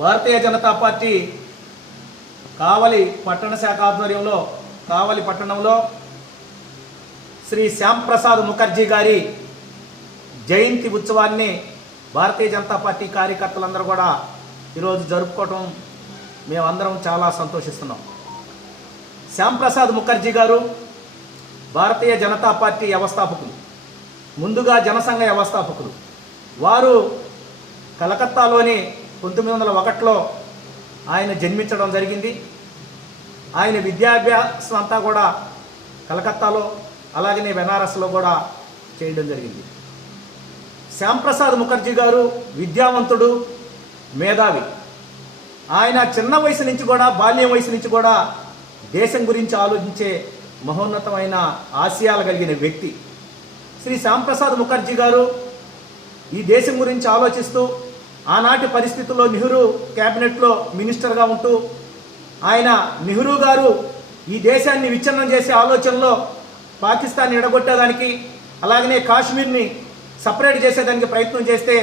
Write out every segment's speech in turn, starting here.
Bharatiya Janata party కావలి పట్టణ శాఖ ఆధ్వర్యంలో కావలి పట్టణంలో శ్రీ శ్యాంప్రసాద్ ముఖర్జీ గారి జయంతి ఉత్సవాన్ని భారతీయ జనతా పార్టీ కార్యకర్తలందరూ కూడా ఈరోజు జరుపుకోవటం మేమందరం చాలా సంతోషిస్తున్నాం. శ్యాంప్రసాద్ ముఖర్జీ గారు భారతీయ జనతా పార్టీ వ్యవస్థాపకులు ముందుగా జనసంఘ వ్యవస్థాపకులు. వారు కలకత్తాలోని పంతొమ్మిది వందల ఒకటిలో ఆయన జన్మించడం జరిగింది. ఆయన విద్యాభ్యాసం అంతా కూడా కలకత్తాలో అలాగనే బెనారస్లో కూడా చేయడం జరిగింది. శ్యాంప్రసాద్ ముఖర్జీ గారు విద్యావంతుడు మేధావి. ఆయన చిన్న వయసు నుంచి కూడా బాల్యం వయసు నుంచి కూడా దేశం గురించి ఆలోచించే మహోన్నతమైన ఆశయాలు కలిగిన వ్యక్తి. శ్రీ శ్యాంప్రసాద్ ముఖర్జీ గారు ఈ దేశం గురించి ఆలోచిస్తూ ఆనాటి పరిస్థితుల్లో నెహ్రూ క్యాబినెట్లో మినిస్టర్గా ఉంటూ ఆయన నెహ్రూ గారు ఈ దేశాన్ని విచ్ఛిన్నం చేసే ఆలోచనలో పాకిస్తాన్ ఎడగొట్టేదానికి అలాగనే కాశ్మీర్ని సపరేట్ చేసేదానికి ప్రయత్నం చేస్తే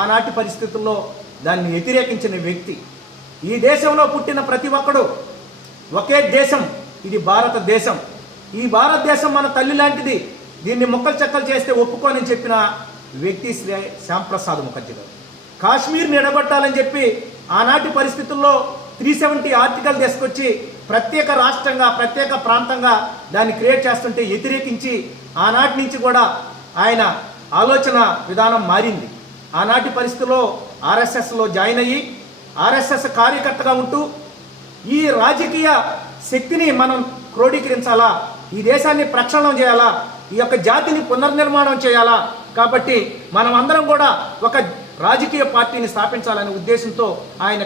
ఆనాటి పరిస్థితుల్లో దాన్ని వ్యతిరేకించిన వ్యక్తి. ఈ దేశంలో పుట్టిన ప్రతి ఒక్కడు ఒకే దేశం ఇది భారతదేశం. ఈ భారతదేశం మన తల్లి లాంటిది. దీన్ని ముక్కలు చెక్కలు చేస్తే ఒప్పుకోనని చెప్పిన వ్యక్తి శ్రీ శ్యాంప్రసాద్ ముఖర్జీ గారు. కాశ్మీర్ని ఎడగొట్టాలని చెప్పి ఆనాటి పరిస్థితుల్లో త్రీ సెవెంటీ ఆర్టికల్ తీసుకొచ్చి ప్రత్యేక రాష్ట్రంగా ప్రత్యేక ప్రాంతంగా దాన్ని క్రియేట్ చేస్తుంటే వ్యతిరేకించి ఆనాటి నుంచి కూడా ఆయన ఆలోచన విధానం మారింది. ఆనాటి పరిస్థితుల్లో ఆర్ఎస్ఎస్లో జాయిన్ అయ్యి ఆర్ఎస్ఎస్ కార్యకర్తగా ఉంటూ ఈ రాజకీయ శక్తిని మనం క్రోడీకరించాలా? ఈ దేశాన్ని ప్రక్షాళనం చేయాలా? ఈ యొక్క జాతిని పునర్నిర్మాణం చేయాలా? కాబట్టి మనం అందరం కూడా ఒక రాజకీయ పార్టీని స్థాపించాలనే ఉద్దేశంతో ఆయన